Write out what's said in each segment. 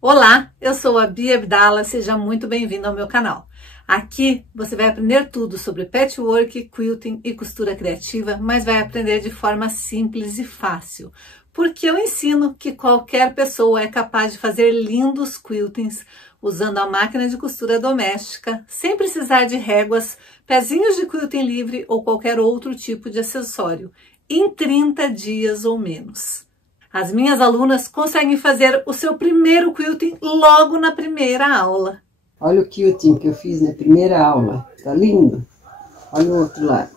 Olá, eu sou a Bia Abdala, seja muito bem-vindo ao meu canal. Aqui você vai aprender tudo sobre patchwork, quilting e costura criativa, mas vai aprender de forma simples e fácil, porque eu ensino que qualquer pessoa é capaz de fazer lindos quiltings usando a máquina de costura doméstica, sem precisar de réguas, pezinhos de quilting livre ou qualquer outro tipo de acessório, em 30 dias ou menos. As minhas alunas conseguem fazer o seu primeiro quilting logo na primeira aula. Olha o quilting que eu fiz na primeira aula. Tá lindo? Olha o outro lado.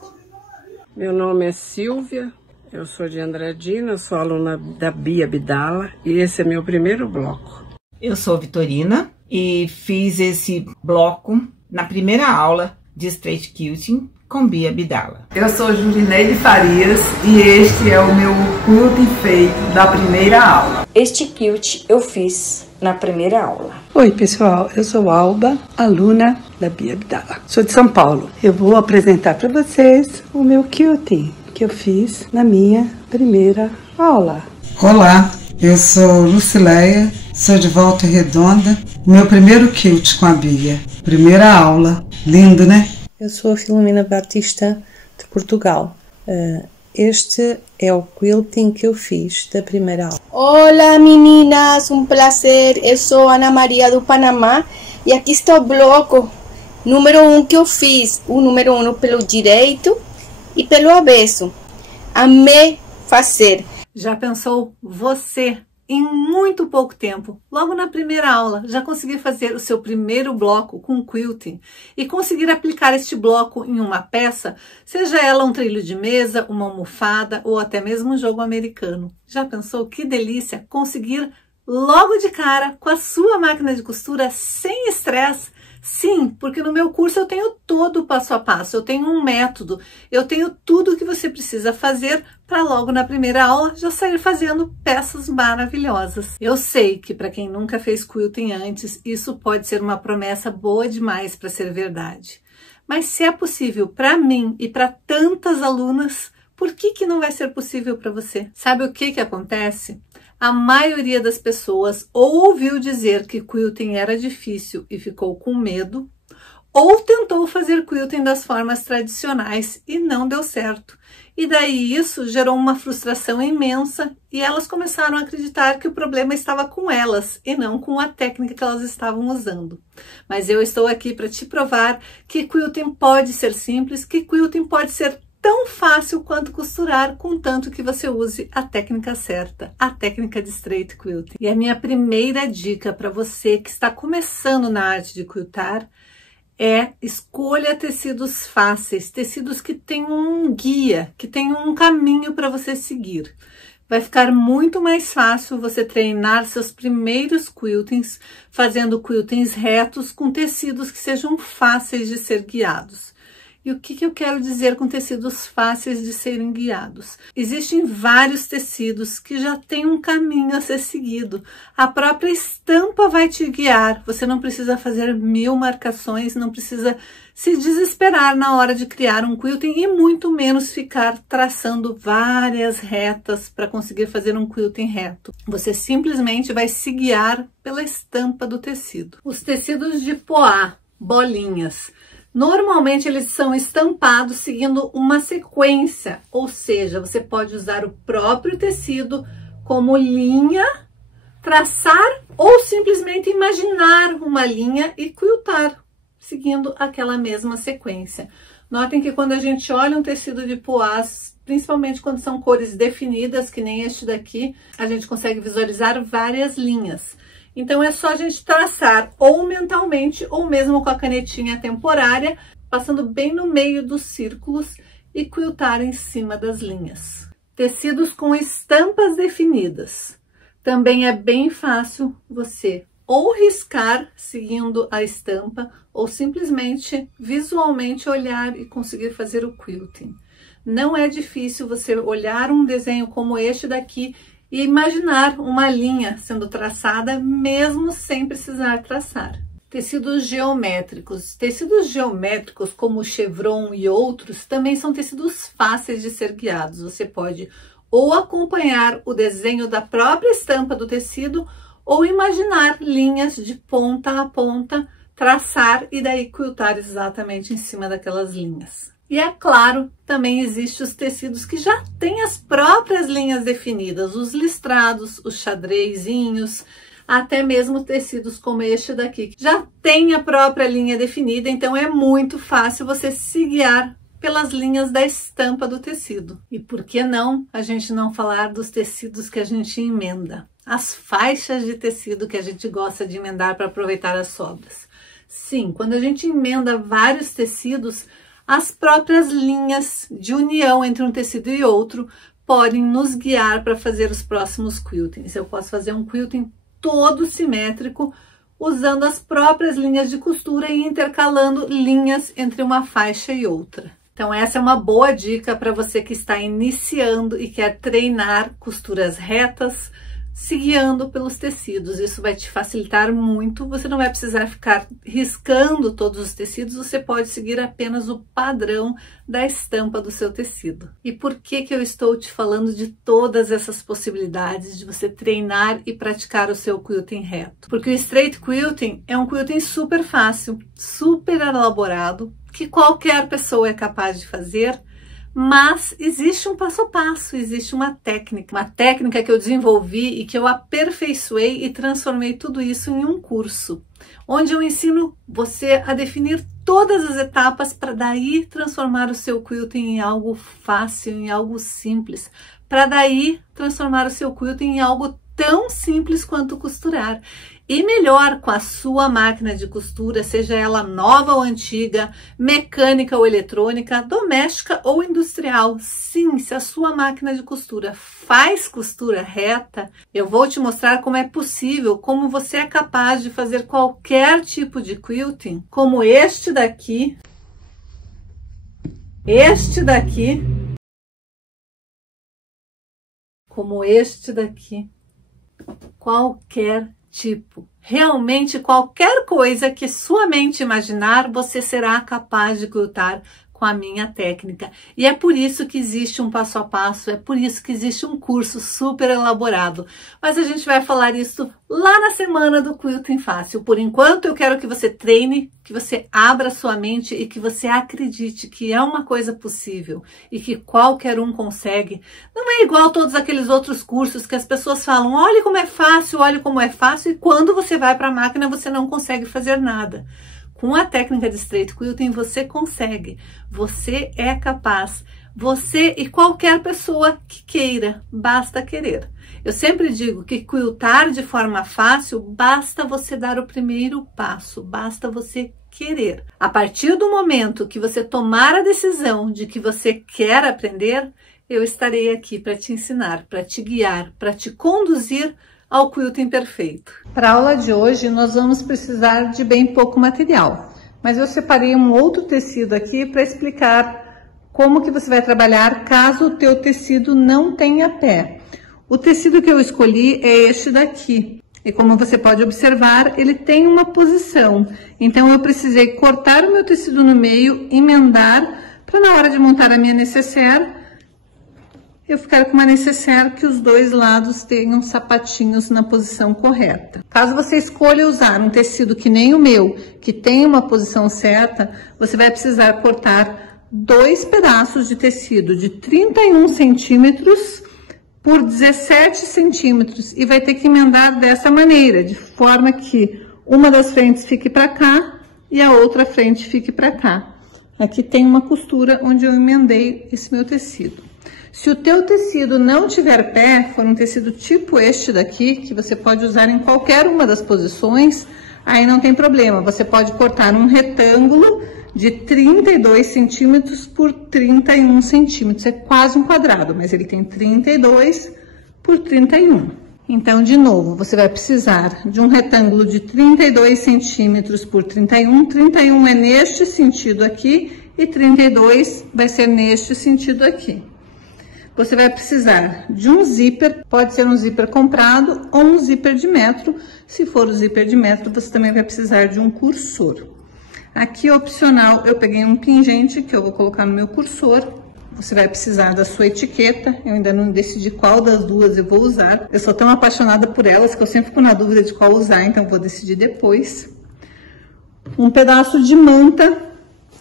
Meu nome é Silvia, eu sou de Andradina, sou aluna da Bia Abdala e esse é meu primeiro bloco. Eu sou Vitorina e fiz esse bloco na primeira aula de Straight Quilting com Bia Abdala. Eu sou Julineide Farias e este é o meu quilting feito da primeira aula. Este quilt eu fiz na primeira aula. Oi pessoal, eu sou Alba, aluna da Bia Abdala. Sou de São Paulo. Eu vou apresentar para vocês o meu quilting que eu fiz na minha primeira aula. Olá, eu sou Lucileia, sou de Volta Redonda. Meu primeiro quilt com a Bia. Primeira aula. Lindo, né? Eu sou a Filomena Batista, de Portugal. Este é o quilting que eu fiz da primeira aula. Olá meninas, um prazer. Eu sou Ana Maria do Panamá e aqui está o bloco número 1 que eu fiz. O número 1 pelo direito e pelo avesso. Amei fazer. Já pensou você? Em muito pouco tempo, logo na primeira aula, já consegui fazer o seu primeiro bloco com quilting e conseguir aplicar este bloco em uma peça, seja ela um trilho de mesa, uma almofada ou até mesmo um jogo americano. Já pensou que delícia conseguir logo de cara com a sua máquina de costura sem estresse? Sim, porque no meu curso eu tenho todo o passo a passo, eu tenho um método, eu tenho tudo o que você precisa fazer para logo na primeira aula já sair fazendo peças maravilhosas. Eu sei que para quem nunca fez quilting antes, isso pode ser uma promessa boa demais para ser verdade. Mas se é possível para mim e para tantas alunas, por que não vai ser possível para você? Sabe o que acontece? A maioria das pessoas ou ouviu dizer que quilting era difícil e ficou com medo, ou tentou fazer quilting das formas tradicionais e não deu certo. E daí isso gerou uma frustração imensa e elas começaram a acreditar que o problema estava com elas e não com a técnica que elas estavam usando. Mas eu estou aqui para te provar que quilting pode ser simples, que quilting pode ser tão fácil quanto costurar, contanto que você use a técnica certa, a técnica de straight quilting. E a minha primeira dica para você que está começando na arte de quiltar é escolha tecidos fáceis, tecidos que tenham um guia, que tenham um caminho para você seguir. Vai ficar muito mais fácil você treinar seus primeiros quiltings, fazendo quiltings retos com tecidos que sejam fáceis de ser guiados. E o que eu quero dizer com tecidos fáceis de serem guiados? Existem vários tecidos que já têm um caminho a ser seguido. A própria estampa vai te guiar. Você não precisa fazer 1000 marcações, não precisa se desesperar na hora de criar um quilting e muito menos ficar traçando várias retas para conseguir fazer um quilting reto. Você simplesmente vai se guiar pela estampa do tecido. Os tecidos de poá, bolinhas, normalmente eles são estampados seguindo uma sequência, ou seja, você pode usar o próprio tecido como linha, traçar ou simplesmente imaginar uma linha e quiltar, seguindo aquela mesma sequência. Notem que quando a gente olha um tecido de poás, principalmente quando são cores definidas, que nem este daqui, a gente consegue visualizar várias linhas. Então é só a gente traçar ou mentalmente ou mesmo com a canetinha temporária, passando bem no meio dos círculos e quiltar em cima das linhas. Tecidos com estampas definidas. Também é bem fácil você ou riscar seguindo a estampa ou simplesmente visualmente olhar e conseguir fazer o quilting. Não é difícil você olhar um desenho como este daqui e imaginar uma linha sendo traçada mesmo sem precisar traçar. Tecidos geométricos. Tecidos geométricos como o chevron e outros também são tecidos fáceis de ser guiados. Você pode ou acompanhar o desenho da própria estampa do tecido ou imaginar linhas de ponta a ponta, traçar e daí quiltar exatamente em cima daquelas linhas. E é claro, também existem os tecidos que já têm as próprias linhas definidas, os listrados, os xadrezinhos, até mesmo tecidos como este daqui, que já tem a própria linha definida, então é muito fácil você se guiar pelas linhas da estampa do tecido. E por que não a gente não falar dos tecidos que a gente emenda? As faixas de tecido que a gente gosta de emendar para aproveitar as sobras. Sim, quando a gente emenda vários tecidos, as próprias linhas de união entre um tecido e outro podem nos guiar para fazer os próximos quiltings. Eu posso fazer um quilting todo simétrico, usando as próprias linhas de costura e intercalando linhas entre uma faixa e outra. Então essa é uma boa dica para você que está iniciando e quer treinar costuras retas, se guiando pelos tecidos. Isso vai te facilitar muito, você não vai precisar ficar riscando todos os tecidos, você pode seguir apenas o padrão da estampa do seu tecido. E por que eu estou te falando de todas essas possibilidades de você treinar e praticar o seu quilting reto? Porque o straight quilting é um quilting super fácil, super elaborado, que qualquer pessoa é capaz de fazer, mas existe um passo a passo, existe uma técnica que eu desenvolvi e que eu aperfeiçoei e transformei tudo isso em um curso, onde eu ensino você a definir todas as etapas para daí transformar o seu quilting em algo fácil, em algo simples, para daí transformar o seu quilting em algo tão simples quanto costurar. E melhor com a sua máquina de costura, seja ela nova ou antiga, mecânica ou eletrônica, doméstica ou industrial. Sim, se a sua máquina de costura faz costura reta, eu vou te mostrar como é possível, como você é capaz de fazer qualquer tipo de quilting, como este daqui, como este daqui, qualquer tipo. Realmente qualquer coisa que sua mente imaginar, você será capaz de quiltar com a minha técnica. E é por isso que existe um passo a passo, é por isso que existe um curso super elaborado. Mas a gente vai falar isso lá na semana do Quilting Fácil. Por enquanto eu quero que você treine, que você abra sua mente e que você acredite que é uma coisa possível e que qualquer um consegue. Não é igual a todos aqueles outros cursos que as pessoas falam, olha como é fácil, e quando você vai para a máquina você não consegue fazer nada. Com a técnica de straight quilting você consegue, você é capaz, você e qualquer pessoa que queira, basta querer. Eu sempre digo que quiltar de forma fácil, basta você dar o primeiro passo, basta você querer. A partir do momento que você tomar a decisão de que você quer aprender, eu estarei aqui para te ensinar, para te guiar, para te conduzir ao quilting perfeito. Para a aula de hoje, nós vamos precisar de bem pouco material, mas eu separei um outro tecido aqui para explicar como que você vai trabalhar caso o teu tecido não tenha pé. O tecido que eu escolhi é este daqui, e como você pode observar, ele tem uma posição, então eu precisei cortar o meu tecido no meio, emendar, para na hora de montar a minha nécessaire, eu ficar com uma nécessaire que os dois lados tenham sapatinhos na posição correta. Caso você escolha usar um tecido que nem o meu, que tem uma posição certa, você vai precisar cortar 2 pedaços de tecido de 31 centímetros por 17 centímetros e vai ter que emendar dessa maneira, de forma que uma das frentes fique para cá e a outra frente fique para cá. Aqui tem uma costura onde eu emendei esse meu tecido. Se o teu tecido não tiver pé, for um tecido tipo este daqui, que você pode usar em qualquer uma das posições, aí não tem problema. Você pode cortar um retângulo de 32 centímetros por 31 centímetros. É quase um quadrado, mas ele tem 32 por 31. Então, de novo, você vai precisar de um retângulo de 32 centímetros por 31. 31 é neste sentido aqui e 32 vai ser neste sentido aqui. Você vai precisar de um zíper, pode ser um zíper comprado ou um zíper de metro. Se for o zíper de metro, você também vai precisar de um cursor. Aqui, opcional, eu peguei um pingente que eu vou colocar no meu cursor. você vai precisar da sua etiqueta. Eu ainda não decidi qual das duas eu vou usar. Eu sou tão apaixonada por elas que eu sempre fico na dúvida de qual usar, então vou decidir depois. Um pedaço de manta,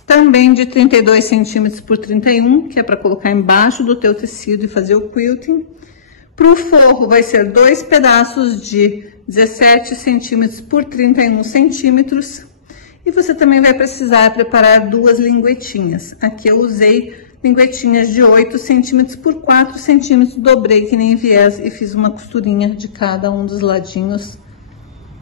também de 32 centímetros por 31, que é para colocar embaixo do teu tecido e fazer o quilting. Para o forro vai ser 2 pedaços de 17 centímetros por 31 centímetros. E você também vai precisar preparar 2 linguetinhas. Aqui eu usei linguetinhas de 8 centímetros por 4 centímetros, dobrei que nem viés e fiz uma costurinha de cada um dos ladinhos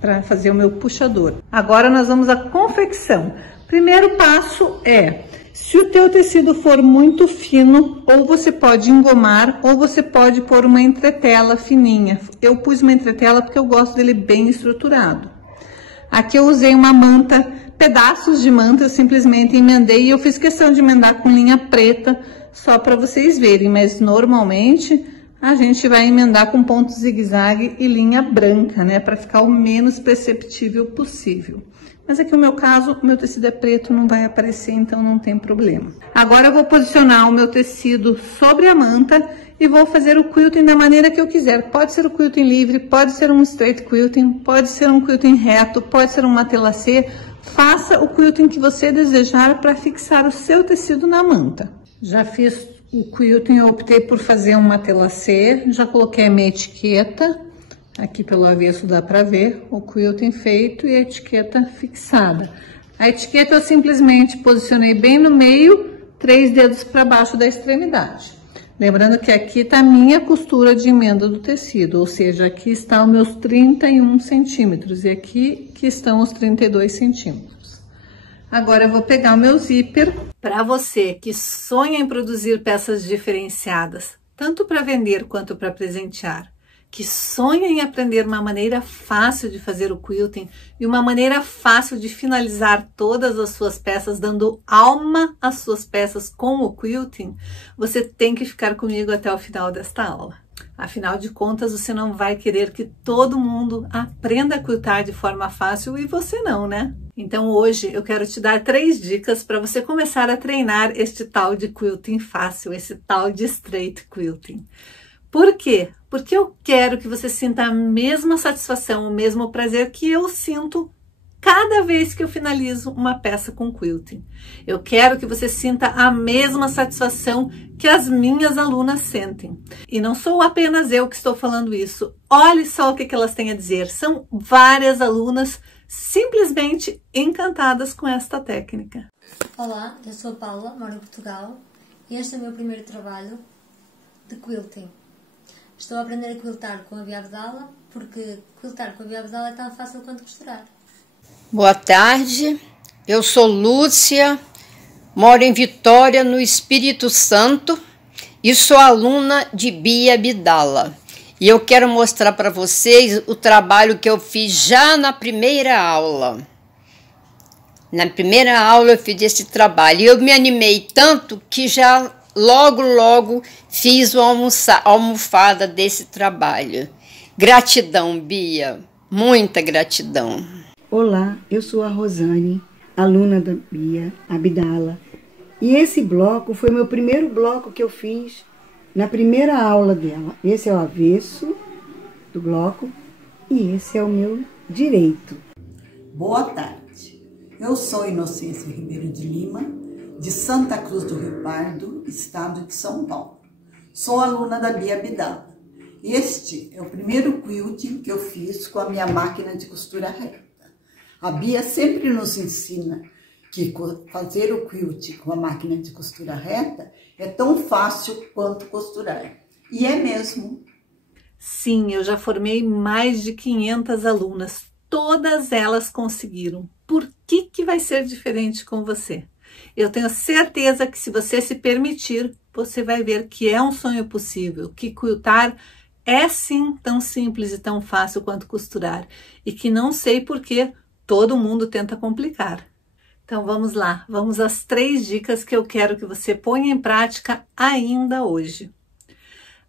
para fazer o meu puxador. Agora nós vamos à confecção. Primeiro passo é, se o teu tecido for muito fino, ou você pode engomar, ou você pode pôr uma entretela fininha. Eu pus uma entretela porque eu gosto dele bem estruturado. Aqui eu usei uma manta, pedaços de manta, eu simplesmente emendei e eu fiz questão de emendar com linha preta, só para vocês verem, mas normalmente a gente vai emendar com ponto zigue-zague e linha branca, né, para ficar o menos perceptível possível. Mas aqui no meu caso, o meu tecido é preto, não vai aparecer, então não tem problema. Agora eu vou posicionar o meu tecido sobre a manta e vou fazer o quilting da maneira que eu quiser. Pode ser o quilting livre, pode ser um straight quilting, pode ser um quilting reto, pode ser um matelassé. Faça o quilting que você desejar para fixar o seu tecido na manta. Já fiz o quilting, eu optei por fazer um matelassé, já coloquei a minha etiqueta. Aqui pelo avesso dá para ver o quilting feito e a etiqueta fixada. A etiqueta eu simplesmente posicionei bem no meio, 3 dedos para baixo da extremidade. Lembrando que aqui está a minha costura de emenda do tecido, ou seja, aqui está os meus 31 centímetros e aqui que estão os 32 centímetros. Agora eu vou pegar o meu zíper. Para você que sonha em produzir peças diferenciadas, tanto para vender quanto para presentear, que sonha em aprender uma maneira fácil de fazer o quilting e uma maneira fácil de finalizar todas as suas peças, dando alma às suas peças com o quilting, você tem que ficar comigo até o final desta aula. Afinal de contas, você não vai querer que todo mundo aprenda a quiltar de forma fácil e você não, né? Então hoje eu quero te dar 3 dicas para você começar a treinar este tal de quilting fácil, esse tal de straight quilting. Por quê? Porque eu quero que você sinta a mesma satisfação, o mesmo prazer que eu sinto cada vez que eu finalizo uma peça com quilting. Eu quero que você sinta a mesma satisfação que as minhas alunas sentem. E não sou apenas eu que estou falando isso. Olhe só o que elas têm a dizer. São várias alunas simplesmente encantadas com esta técnica. Olá, eu sou a Paula, moro em Portugal e este é o meu primeiro trabalho de quilting. Estou a aprender a quiltar com a Bia Abdala, porque quiltar com a Bia Abdala é tão fácil quanto costurar. Boa tarde, eu sou Lúcia, moro em Vitória, no Espírito Santo, e sou aluna de Bia Abdala. E eu quero mostrar para vocês o trabalho que eu fiz já na primeira aula. Na primeira aula eu fiz esse trabalho e eu me animei tanto que já logo fiz uma almofada desse trabalho. Gratidão, Bia, muita gratidão. Olá, eu sou a Rosane, aluna da Bia Abdala. E esse bloco foi meu primeiro bloco que eu fiz na primeira aula dela. Esse é o avesso do bloco e esse é o meu direito. Boa tarde, eu sou Inocência Ribeiro de Lima, de Santa Cruz do Rio Pardo, estado de São Paulo. Sou aluna da Bia Abdala. Este é o primeiro quilting que eu fiz com a minha máquina de costura reta. A Bia sempre nos ensina que fazer o quilting com a máquina de costura reta é tão fácil quanto costurar. E é mesmo. Sim, eu já formei mais de 500 alunas. Todas elas conseguiram. Por que vai ser diferente com você? Eu tenho certeza que se você se permitir, você vai ver que é um sonho possível, que quiltar é sim tão simples e tão fácil quanto costurar, e que não sei por que todo mundo tenta complicar. Então vamos lá, vamos às 3 dicas que eu quero que você ponha em prática ainda hoje.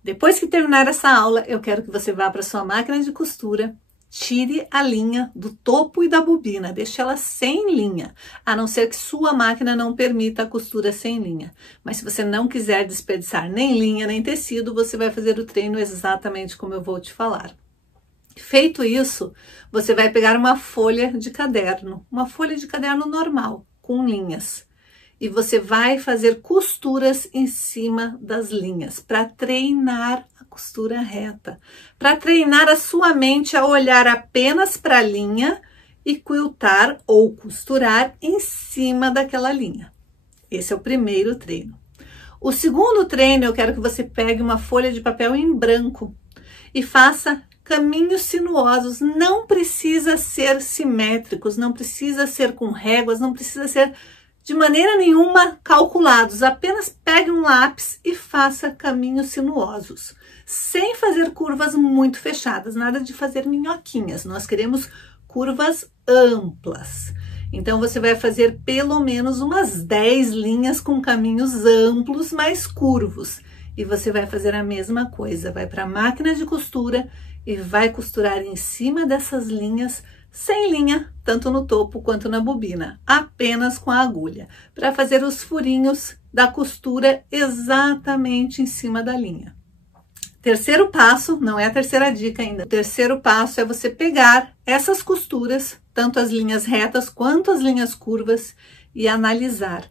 Depois que terminar essa aula, eu quero que você vá para sua máquina de costura tire a linha do topo e da bobina, deixe ela sem linha, a não ser que sua máquina não permita a costura sem linha. Mas se você não quiser desperdiçar nem linha nem tecido, você vai fazer o treino exatamente como eu vou te falar. Feito isso, você vai pegar uma folha de caderno normal, com linhas. E você vai fazer costuras em cima das linhas, para treinar a costura reta. Para treinar a sua mente a olhar apenas para a linha e quiltar ou costurar em cima daquela linha. Esse é o primeiro treino. O segundo treino, eu quero que você pegue uma folha de papel em branco e faça caminhos sinuosos. Não precisa ser simétricos, não precisa ser com réguas, não precisa ser de maneira nenhuma calculados. Apenas pegue um lápis e faça caminhos sinuosos, sem fazer curvas muito fechadas, nada de fazer minhoquinhas. Nós queremos curvas amplas. Então, você vai fazer pelo menos umas 10 linhas com caminhos amplos, mais curvos. E você vai fazer a mesma coisa, vai para a máquina de costura e vai costurar em cima dessas linhas, sem linha, tanto no topo quanto na bobina, apenas com a agulha, para fazer os furinhos da costura exatamente em cima da linha. Terceiro passo, não é a terceira dica ainda, o terceiro passo é você pegar essas costuras, tanto as linhas retas quanto as linhas curvas, e analisar.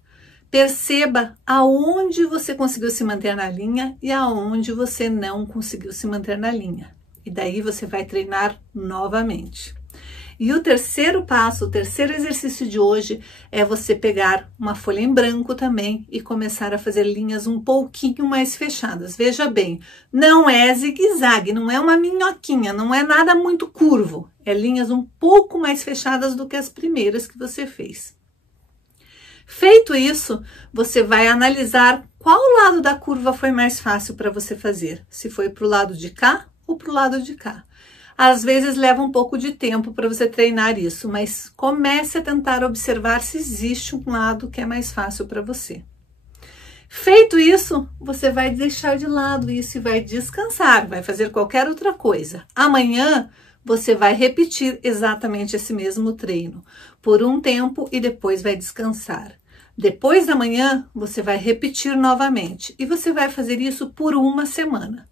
Perceba aonde você conseguiu se manter na linha e aonde você não conseguiu se manter na linha. E daí você vai treinar novamente. E o terceiro passo, o terceiro exercício de hoje é você pegar uma folha em branco também e começar a fazer linhas um pouquinho mais fechadas. Veja bem, não é zigue-zague, não é uma minhoquinha, não é nada muito curvo. É linhas um pouco mais fechadas do que as primeiras que você fez. Feito isso, você vai analisar qual lado da curva foi mais fácil para você fazer. Se foi para o lado de cá ou para o lado de cá. Às vezes leva um pouco de tempo para você treinar isso, mas comece a tentar observar se existe um lado que é mais fácil para você. Feito isso, você vai deixar de lado isso e vai descansar, vai fazer qualquer outra coisa. Amanhã, você vai repetir exatamente esse mesmo treino por um tempo e depois vai descansar. Depois da manhã, você vai repetir novamente e você vai fazer isso por uma semana.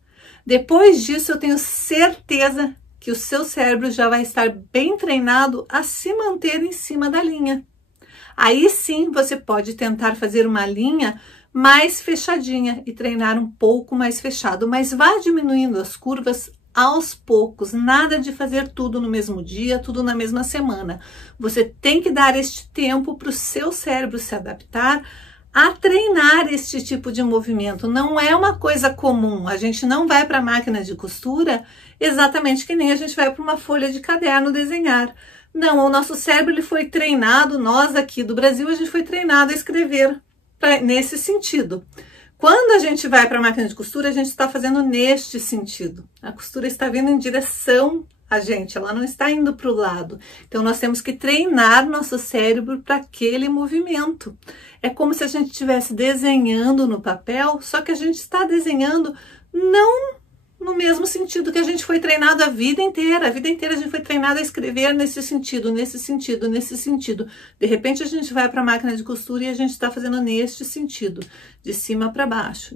Depois disso, eu tenho certeza que o seu cérebro já vai estar bem treinado a se manter em cima da linha. Aí sim, você pode tentar fazer uma linha mais fechadinha e treinar um pouco mais fechado, mas vá diminuindo as curvas aos poucos, nada de fazer tudo no mesmo dia, tudo na mesma semana. Você tem que dar este tempo para o seu cérebro se adaptar a treinar este tipo de movimento. Não é uma coisa comum, a gente não vai para a máquina de costura exatamente que nem a gente vai para uma folha de caderno desenhar. Não, o nosso cérebro ele foi treinado, nós aqui do Brasil, a gente foi treinado a escrever nesse sentido. Quando a gente vai para a máquina de costura, a gente está fazendo neste sentido. A costura está vindo em direção a gente, ela não está indo para o lado. Então, nós temos que treinar nosso cérebro para aquele movimento. É como se a gente estivesse desenhando no papel, só que a gente está desenhando não no mesmo sentido que a gente foi treinado a vida inteira. A vida inteira a gente foi treinado a escrever nesse sentido, nesse sentido, nesse sentido. De repente a gente vai para a máquina de costura e a gente está fazendo neste sentido, de cima para baixo,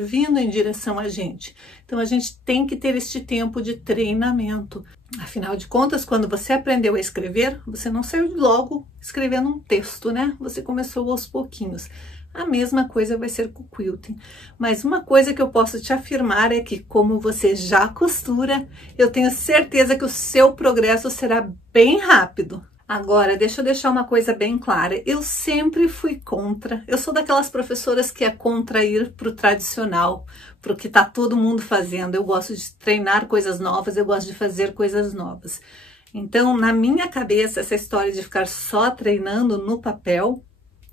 vindo em direção a gente. Então a gente tem que ter este tempo de treinamento. Afinal de contas, quando você aprendeu a escrever, você não saiu logo escrevendo um texto, né? Você começou aos pouquinhos. A mesma coisa vai ser com o quilting. Mas uma coisa que eu posso te afirmar é que, como você já costura, eu tenho certeza que o seu progresso será bem rápido. Agora, deixa eu deixar uma coisa bem clara. Eu sempre fui contra. Eu sou daquelas professoras que é contra ir para o tradicional, para o que está todo mundo fazendo. Eu gosto de treinar coisas novas, eu gosto de fazer coisas novas. Então, na minha cabeça, essa história de ficar só treinando no papel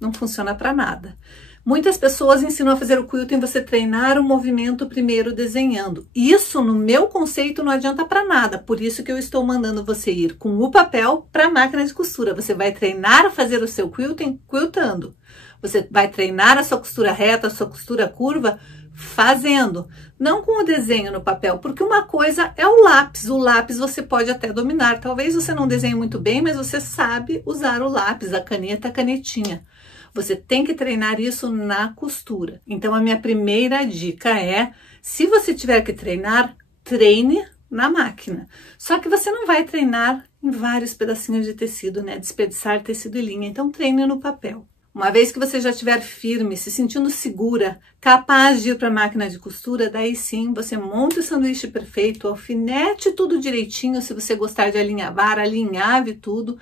não funciona para nada. Muitas pessoas ensinam a fazer o quilting você treinar o movimento primeiro desenhando. Isso, no meu conceito, não adianta para nada. Por isso que eu estou mandando você ir com o papel para a máquina de costura. Você vai treinar a fazer o seu quilting quiltando. Você vai treinar a sua costura reta, a sua costura curva, fazendo, não com o desenho no papel, porque uma coisa é o lápis você pode até dominar, talvez você não desenhe muito bem, mas você sabe usar o lápis, a caneta, a canetinha. Você tem que treinar isso na costura. Então a minha primeira dica é, se você tiver que treinar, treine na máquina. Só que você não vai treinar em vários pedacinhos de tecido, né? Desperdiçar tecido e linha, então treine no papel. Uma vez que você já estiver firme, se sentindo segura, capaz de ir para a máquina de costura, daí sim você monta o sanduíche perfeito, alfinete tudo direitinho, se você gostar de alinhavar, alinhave tudo,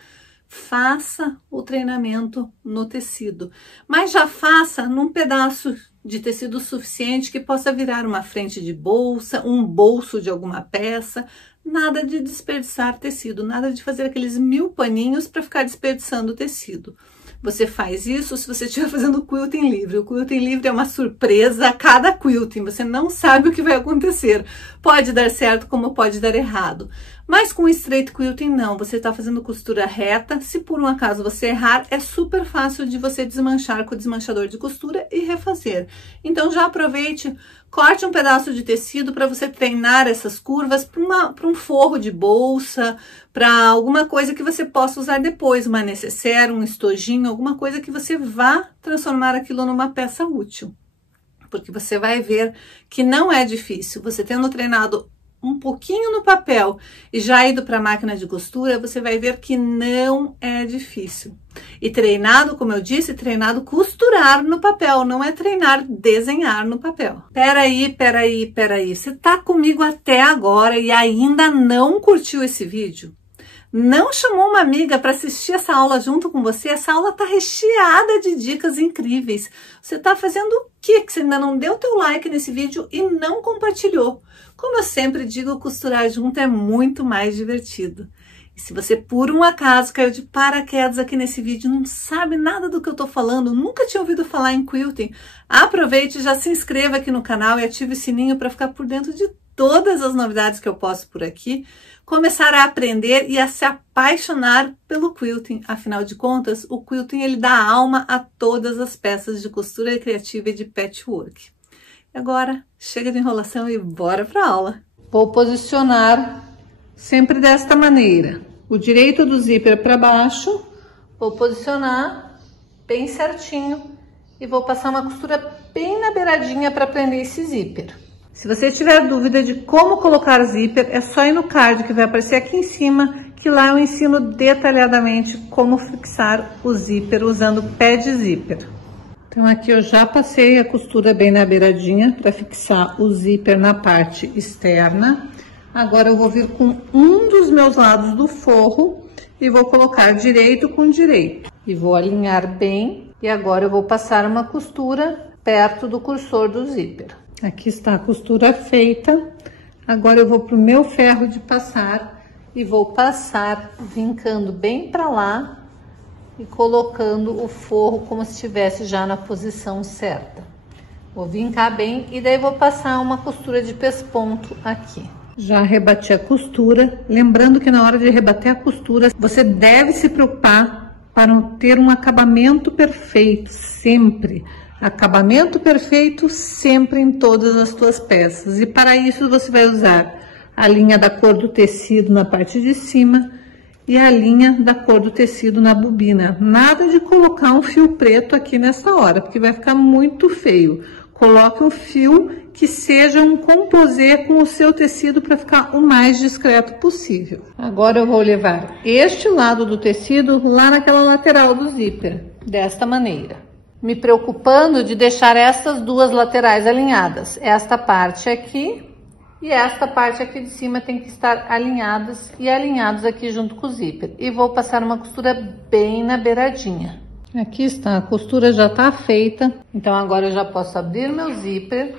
faça o treinamento no tecido. Mas já faça num pedaço de tecido suficiente que possa virar uma frente de bolsa, um bolso de alguma peça, nada de desperdiçar tecido, nada de fazer aqueles 1000 paninhos para ficar desperdiçando tecido. Você faz isso se você estiver fazendo quilting livre. O quilting livre é uma surpresa a cada quilting. Você não sabe o que vai acontecer. Pode dar certo como pode dar errado. Mas com o straight quilting não. Você está fazendo costura reta. Se por um acaso você errar, é super fácil de você desmanchar com o desmanchador de costura e refazer. Então já aproveite, corte um pedaço de tecido para você treinar essas curvas para um forro de bolsa, para alguma coisa que você possa usar depois, uma necessaire, um estojinho, alguma coisa que você vá transformar aquilo numa peça útil. Porque você vai ver que não é difícil. Você tendo treinado um pouquinho no papel e já ido para a máquina de costura, você vai ver que não é difícil. E treinado, como eu disse, treinado costurar no papel, não é treinar desenhar no papel. Peraí. Você tá comigo até agora e ainda não curtiu esse vídeo? Não chamou uma amiga para assistir essa aula junto com você? Essa aula tá recheada de dicas incríveis. Você tá fazendo o quê? Que você ainda não deu teu like nesse vídeo e não compartilhou? Como eu sempre digo, costurar junto é muito mais divertido. E se você por um acaso caiu de paraquedas aqui nesse vídeo, não sabe nada do que eu tô falando, nunca tinha ouvido falar em quilting, aproveite e já se inscreva aqui no canal e ative o sininho para ficar por dentro de todas as novidades que eu posto por aqui, começar a aprender e a se apaixonar pelo quilting. Afinal de contas, o quilting ele dá alma a todas as peças de costura criativa e de patchwork. E agora, chega de enrolação e bora para a aula. Vou posicionar sempre desta maneira, o direito do zíper para baixo, vou posicionar bem certinho e vou passar uma costura bem na beiradinha para prender esse zíper. Se você tiver dúvida de como colocar zíper, é só ir no card que vai aparecer aqui em cima, que lá eu ensino detalhadamente como fixar o zíper usando pé de zíper. Então aqui eu já passei a costura bem na beiradinha para fixar o zíper na parte externa. Agora eu vou vir com um dos meus lados do forro e vou colocar direito com direito. E vou alinhar bem e agora eu vou passar uma costura perto do cursor do zíper. Aqui está a costura feita. Agora eu vou para o meu ferro de passar e vou passar vincando bem para lá e colocando o forro como se estivesse já na posição certa. Vou vincar bem e daí vou passar uma costura de pesponto aqui. Já rebati a costura, lembrando que na hora de rebater a costura, você deve se preocupar para ter um acabamento perfeito, sempre. Acabamento perfeito sempre em todas as tuas peças. E para isso você vai usar a linha da cor do tecido na parte de cima e a linha da cor do tecido na bobina. Nada de colocar um fio preto aqui nessa hora, porque vai ficar muito feio. Coloque um fio que seja um composê com o seu tecido para ficar o mais discreto possível. Agora eu vou levar este lado do tecido lá naquela lateral do zíper, desta maneira. Me preocupando de deixar essas duas laterais alinhadas. Esta parte aqui e esta parte aqui de cima tem que estar alinhadas e alinhados aqui junto com o zíper. E vou passar uma costura bem na beiradinha. Aqui está, a costura já está feita. Então agora eu já posso abrir meu zíper.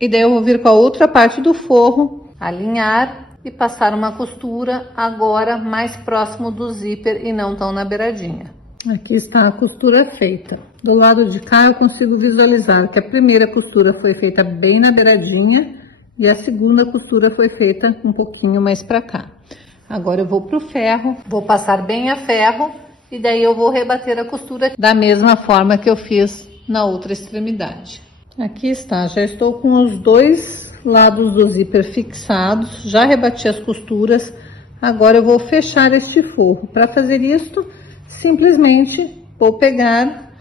E daí eu vou vir com a outra parte do forro, alinhar e passar uma costura agora mais próximo do zíper e não tão na beiradinha. Aqui está a costura feita. Do lado de cá eu consigo visualizar que a primeira costura foi feita bem na beiradinha e a segunda costura foi feita um pouquinho mais para cá. Agora eu vou pro ferro, vou passar bem a ferro e daí eu vou rebater a costura da mesma forma que eu fiz na outra extremidade. Aqui está, já estou com os dois lados do zíper fixados, já rebati as costuras. Agora eu vou fechar este forro. Para fazer isto, simplesmente vou pegar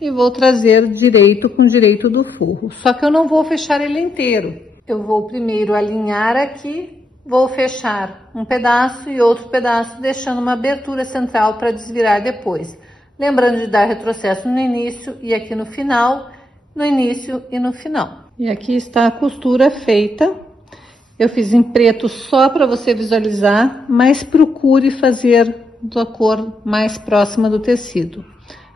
e vou trazer direito com direito do forro. Só que eu não vou fechar ele inteiro. Eu vou primeiro alinhar aqui, vou fechar um pedaço e outro pedaço, deixando uma abertura central para desvirar depois. Lembrando de dar retrocesso no início e aqui no final, no início e no final. E aqui está a costura feita. Eu fiz em preto só para você visualizar, mas procure fazer da cor mais próxima do tecido.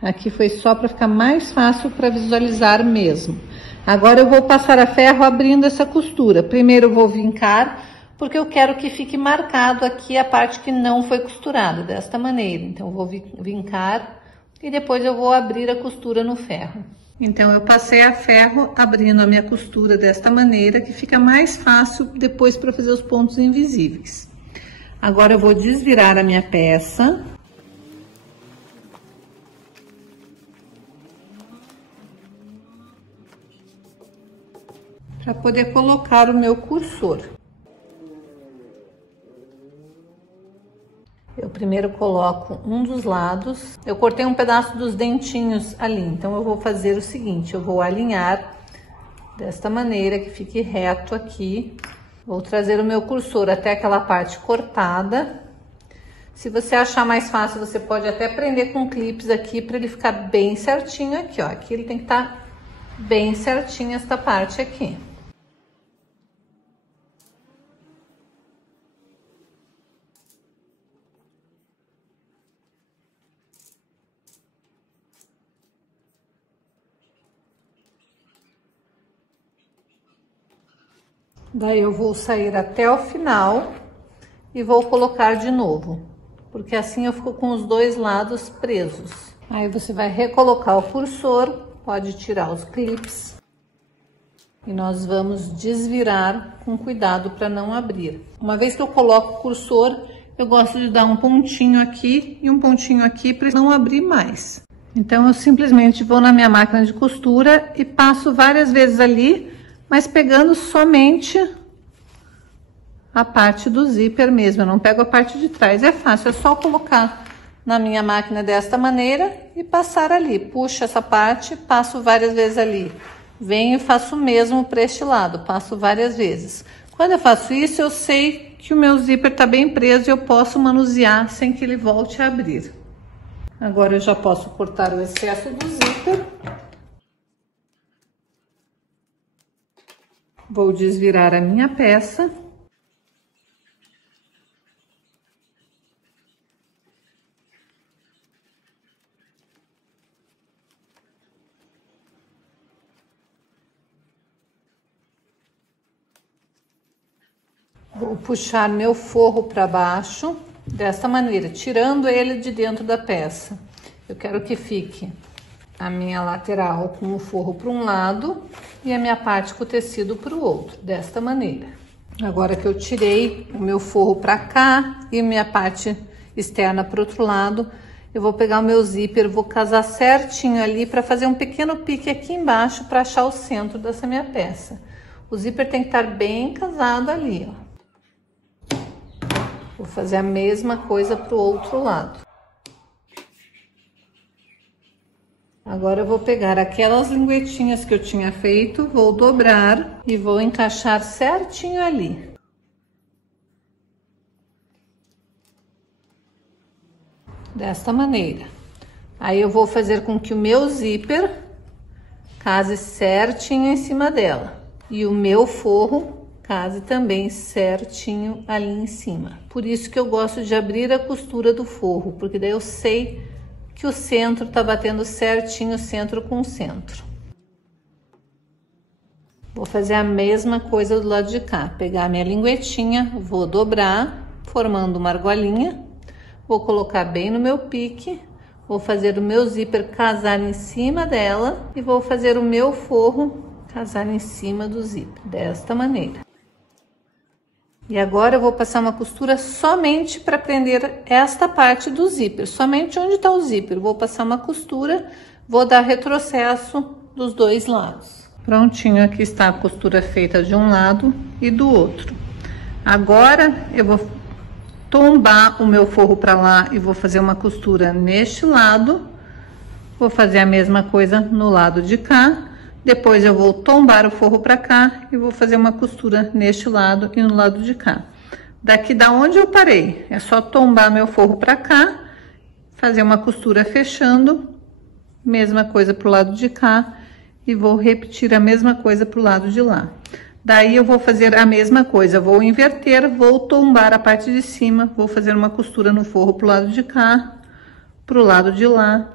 Aqui foi só para ficar mais fácil para visualizar mesmo. Agora eu vou passar a ferro abrindo essa costura. Primeiro eu vou vincar, porque eu quero que fique marcado aqui a parte que não foi costurada, desta maneira. Então eu vou vincar e depois eu vou abrir a costura no ferro. Então eu passei a ferro abrindo a minha costura desta maneira, que fica mais fácil depois para fazer os pontos invisíveis. Agora eu vou desvirar a minha peça. Para poder colocar o meu cursor. Eu primeiro coloco um dos lados. Eu cortei um pedaço dos dentinhos ali, então eu vou fazer o seguinte, eu vou alinhar desta maneira que fique reto aqui. Vou trazer o meu cursor até aquela parte cortada. Se você achar mais fácil, você pode até prender com clips aqui para ele ficar bem certinho aqui, ó. Aqui ele tem que estar bem certinho esta parte aqui. Daí eu vou sair até o final e vou colocar de novo, porque assim eu fico com os dois lados presos. Aí você vai recolocar o cursor, pode tirar os clips e nós vamos desvirar com cuidado para não abrir. Uma vez que eu coloco o cursor, eu gosto de dar um pontinho aqui e um pontinho aqui para não abrir mais. Então eu simplesmente vou na minha máquina de costura e passo várias vezes ali, mas pegando somente a parte do zíper mesmo, eu não pego a parte de trás. É fácil, é só colocar na minha máquina desta maneira e passar ali. Puxo essa parte, passo várias vezes ali. Venho e faço o mesmo para este lado, passo várias vezes. Quando eu faço isso, eu sei que o meu zíper está bem preso e eu posso manusear sem que ele volte a abrir. Agora eu já posso cortar o excesso do zíper. Vou desvirar a minha peça. Vou puxar meu forro para baixo, desta maneira, tirando ele de dentro da peça. Eu quero que fique a minha lateral com o forro para um lado e a minha parte com o tecido para o outro, desta maneira. Agora que eu tirei o meu forro para cá e a minha parte externa para o outro lado, eu vou pegar o meu zíper, vou casar certinho ali para fazer um pequeno pique aqui embaixo para achar o centro dessa minha peça. O zíper tem que estar bem casado ali, ó. Vou fazer a mesma coisa para o outro lado. Agora eu vou pegar aquelas linguetinhas que eu tinha feito, vou dobrar e vou encaixar certinho ali. Desta maneira. Aí eu vou fazer com que o meu zíper case certinho em cima dela. E o meu forro case também certinho ali em cima. Por isso que eu gosto de abrir a costura do forro, porque daí eu sei que o centro tá batendo certinho, centro com centro. Vou fazer a mesma coisa do lado de cá. Pegar minha linguetinha, vou dobrar, formando uma argolinha. Vou colocar bem no meu pique. Vou fazer o meu zíper casar em cima dela. E vou fazer o meu forro casar em cima do zíper, desta maneira. E agora eu vou passar uma costura somente para prender esta parte do zíper, somente onde está o zíper. Vou passar uma costura, vou dar retrocesso dos dois lados. Prontinho, aqui está a costura feita de um lado e do outro. Agora eu vou tombar o meu forro para lá e vou fazer uma costura neste lado. Vou fazer a mesma coisa no lado de cá. Depois eu vou tombar o forro para cá e vou fazer uma costura neste lado e no lado de cá. Daqui da onde eu parei, é só tombar meu forro para cá, fazer uma costura fechando, mesma coisa pro lado de cá, e vou repetir a mesma coisa pro lado de lá. Daí eu vou fazer a mesma coisa, vou inverter, vou tombar a parte de cima, vou fazer uma costura no forro pro lado de cá, pro lado de lá,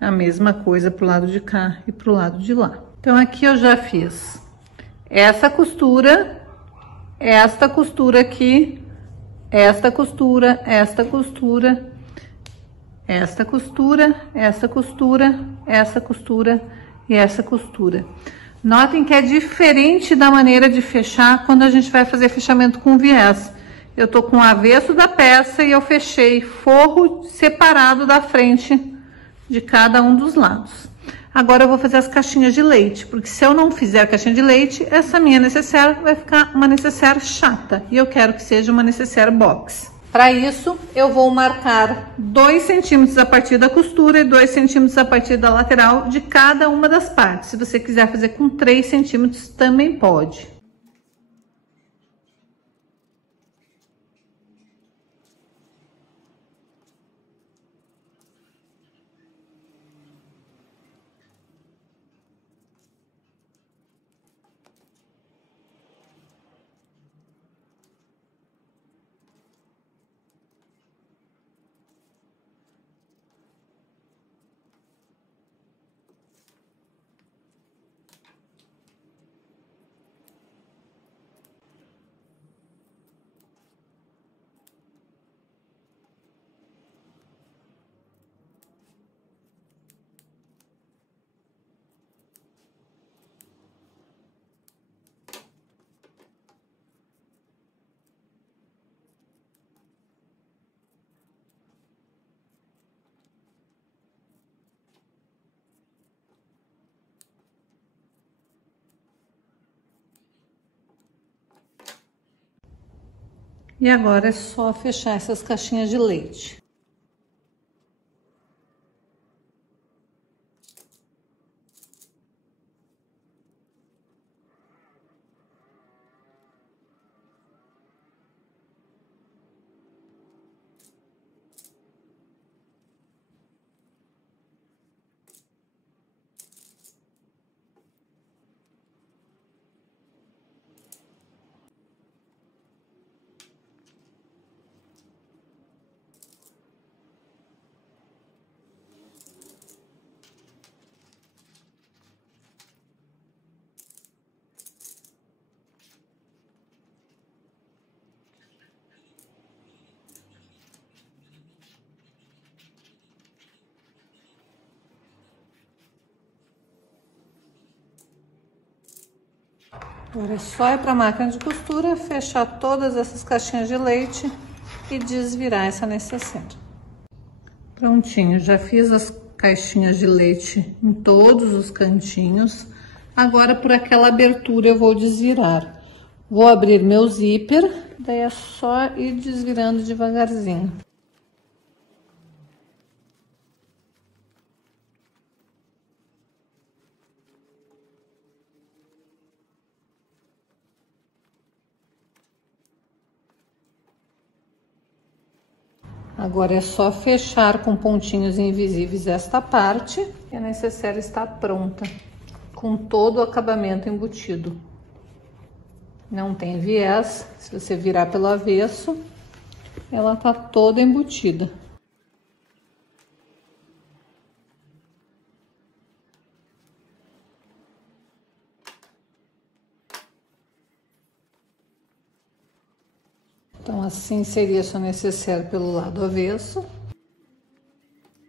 a mesma coisa pro lado de cá e pro lado de lá. Então aqui eu já fiz essa costura, esta costura aqui, esta costura, esta costura, esta costura, essa costura, essa costura e essa costura. Notem que é diferente da maneira de fechar quando a gente vai fazer fechamento com viés. Eu tô com o avesso da peça e eu fechei forro separado da frente de cada um dos lados. Agora eu vou fazer as caixinhas de leite, porque se eu não fizer a caixinha de leite, essa minha necessaire vai ficar uma necessaire chata. E eu quero que seja uma necessaire box. Para isso, eu vou marcar 2 centímetros a partir da costura e 2 centímetros a partir da lateral de cada uma das partes. Se você quiser fazer com 3 centímetros, também pode. E agora é só fechar essas caixinhas de leite. Agora é só ir para a máquina de costura, fechar todas essas caixinhas de leite e desvirar essa necessaire. Prontinho, já fiz as caixinhas de leite em todos os cantinhos. Agora por aquela abertura eu vou desvirar. Vou abrir meu zíper, daí é só ir desvirando devagarzinho. Agora é só fechar com pontinhos invisíveis esta parte e a necessaire está pronta, com todo o acabamento embutido. Não tem viés, se você virar pelo avesso, ela tá toda embutida. Então, assim seria sua necessaire pelo lado avesso.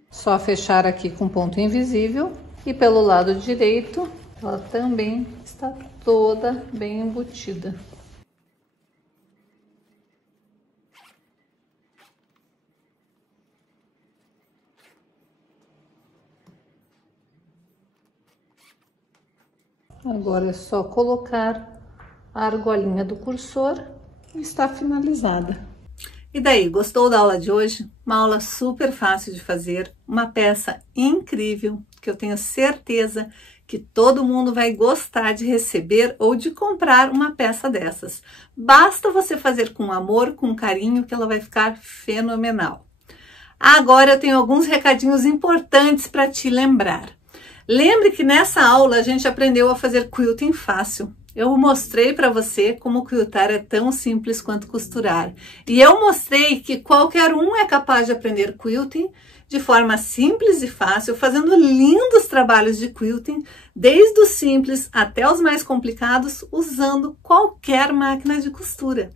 Só fechar aqui com ponto invisível. E pelo lado direito, ela também está toda bem embutida. Agora é só colocar a argolinha do cursor e está finalizada. E daí, gostou da aula de hoje? Uma aula super fácil de fazer, uma peça incrível, que eu tenho certeza que todo mundo vai gostar de receber ou de comprar uma peça dessas. Basta você fazer com amor, com carinho, que ela vai ficar fenomenal. Agora eu tenho alguns recadinhos importantes para te lembrar. Lembre que nessa aula a gente aprendeu a fazer quilting fácil. Eu mostrei para você como quiltar é tão simples quanto costurar. E eu mostrei que qualquer um é capaz de aprender quilting de forma simples e fácil, fazendo lindos trabalhos de quilting, desde os simples até os mais complicados, usando qualquer máquina de costura.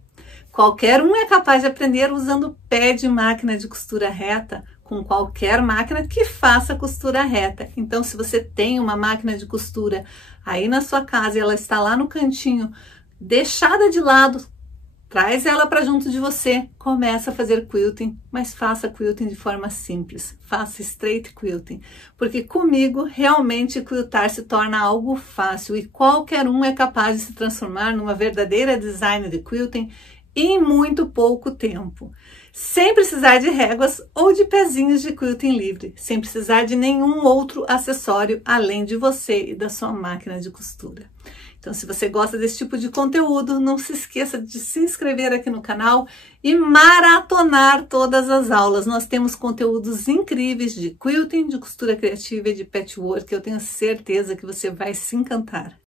Qualquer um é capaz de aprender usando pé de máquina de costura reta, com qualquer máquina que faça costura reta. Então, se você tem uma máquina de costura aí na sua casa e ela está lá no cantinho, deixada de lado, traz ela para junto de você, começa a fazer quilting, mas faça quilting de forma simples, faça straight quilting, porque comigo realmente quiltar se torna algo fácil e qualquer um é capaz de se transformar numa verdadeira designer de quilting em muito pouco tempo, sem precisar de réguas ou de pezinhos de quilting livre, sem precisar de nenhum outro acessório além de você e da sua máquina de costura. Então, se você gosta desse tipo de conteúdo, não se esqueça de se inscrever aqui no canal e maratonar todas as aulas. Nós temos conteúdos incríveis de quilting, de costura criativa e de patchwork, que eu tenho certeza que você vai se encantar.